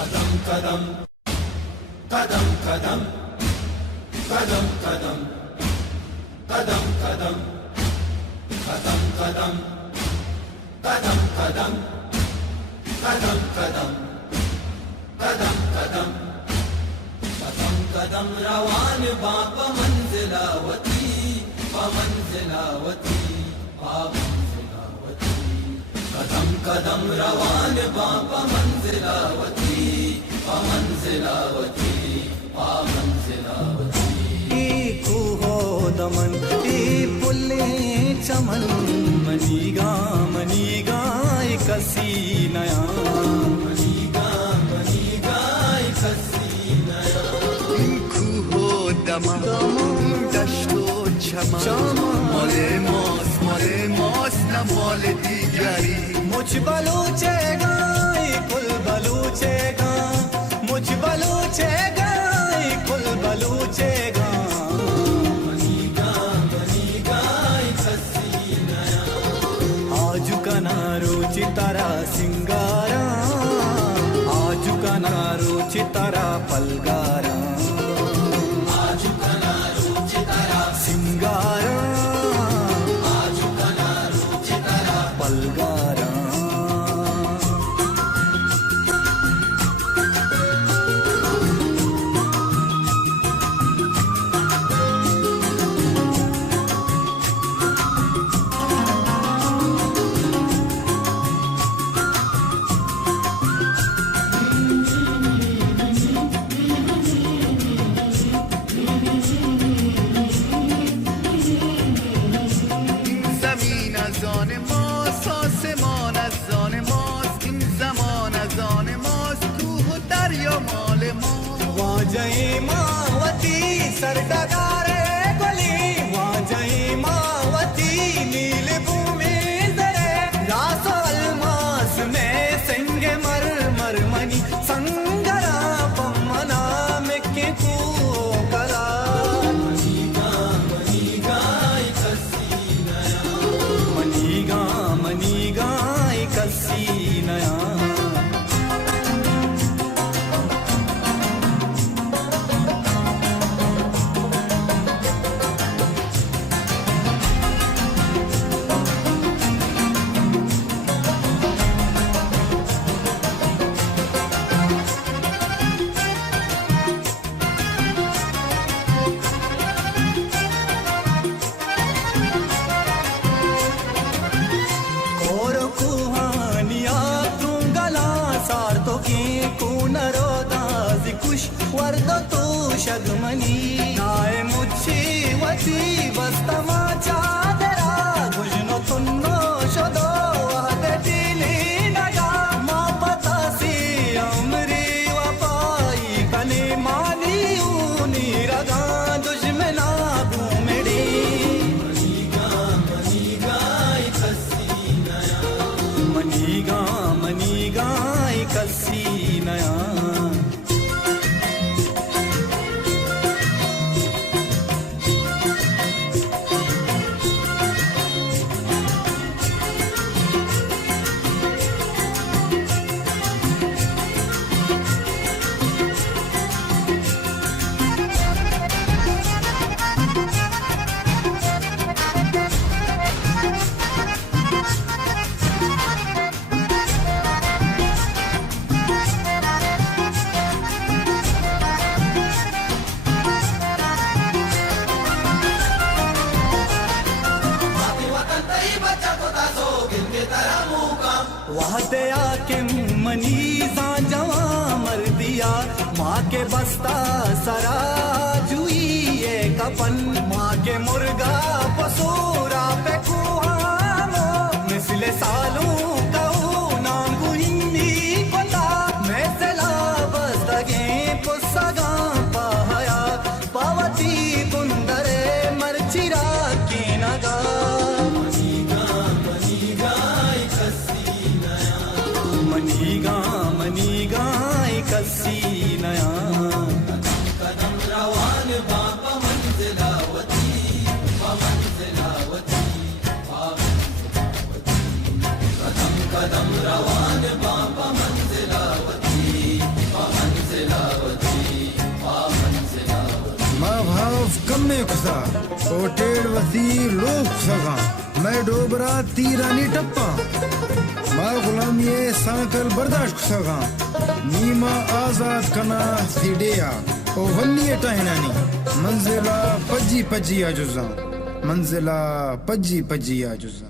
कदम कदम कदम कदम कदम कदम कदम कदम कदम कदम कदम कदम कदम कदम कदम कदम कदम रवान बाप मंजिलावती मंजिलावती मंजिलावती कदम कदम रवान बाप मंजिलावती मंजिलावती मंजिलावती हो दमन पुल्ले चमन मनीगा कसी नया मनीगा कसी नया हो दमन दशतो चमन मले मौस न मौल दिगरी मुझ बलूचे गाय कुल बलूचे गा मुझ बलूचे गाय कुल बलूचे गा आजु कनारो चितारा सिंगारा आजु कनारो चितारा पलगारा आजु कनारो चितारा सिंगारा आजु कनारो चितारा पलगारा जय मावती सरडगारे गली वहाँ जय मावती नील भूमि जरे रासो अलमास में सिंह मर मर मनी संगरा पम्मना में के को करा मनीगा कसी नया मनीगा कसी नया वर्द तो शगमनी नाय मुच्छी वती बस्तमा चादरा भुजनो तुन्नो शदो वहदे दिली नगा मा पता सी अमरी वपाई कने मानी ऊनी रगा दुश्मना घूमड़ी मनीगा कसी नया मनीगा कसी नया वहदे आके मनीजा जवा मर दिया माँ के बस्ता सरा जुई ये कपन माँ के मुर्गा पसूरा पे कुहानो मिसले सालों कहू नांगू हिंदी कोता मैं सेला बस्तगे पुस्सगा पाया पावती कुंदरे मरचिरा की नगा मनीगा कसी नया कदम रवान बाप मंजिलावती मंजिलावती कदम कदम रवान बाप मंजिलावती सा ओ टेढ़ वसी लोग सगा मैं डोबरा तीरानी टप्पा माँ गुलाम ये सांकल बर्दाश्त सगा नीमा आजाद कना सिडिया ओ वन्नी टहनानी मंजिला पज्जी पज्जी आजुजा मंजिला पज्जी पज्जी आजुजा